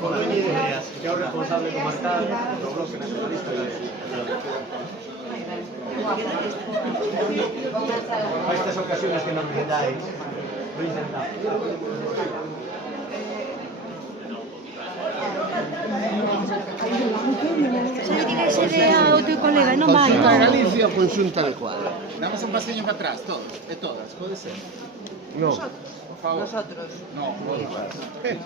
Con Núñez Ideas, que é o responsable comarcal do Bloque Nacionalista Galego. Para estas ocasiones que nos visitáis, lo intentamos. Xa direse ao teu colega, non vai. Conxunta de Galicia ou Conxunta de Cuadra? Damos un paseño para atrás, todos, e todas, pode ser? No. Por favor. Nosotros. No, vosotras.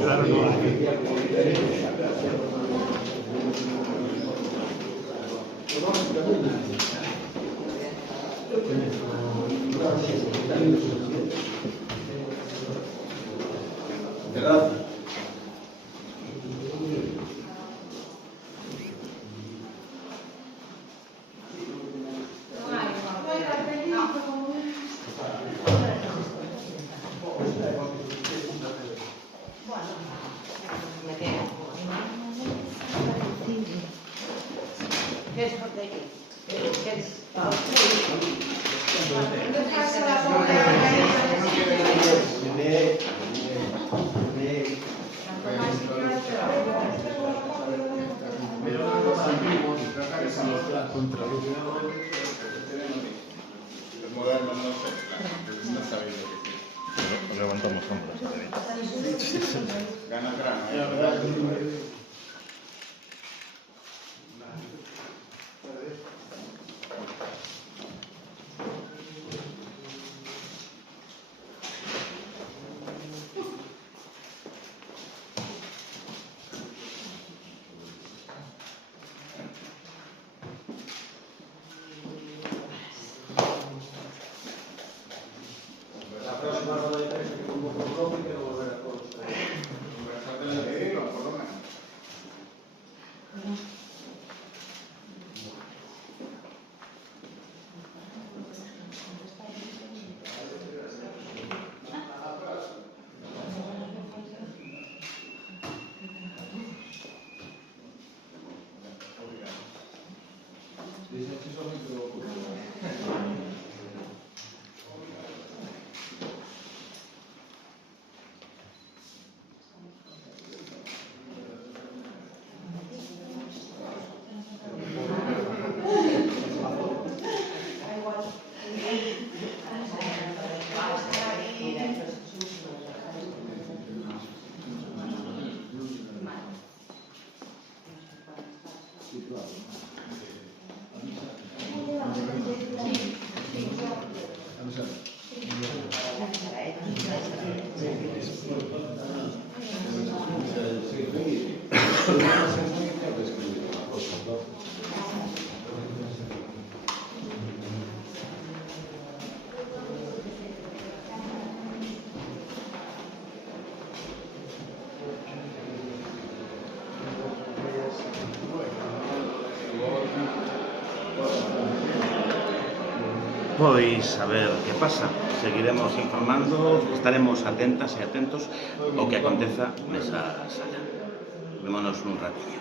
Claro, no hay. Gracias. Los modernos no sé, no sabéis lo que es. Levantamos hombros. Gana grano. La próxima rueda de prensa que convoco el bloque, quiero volver a todos. Por lo menos. Pois a ver que pasa, seguiremos informando, estaremos atentas e atentos ao que aconteza nesa sala. Vémonos nun ratiño.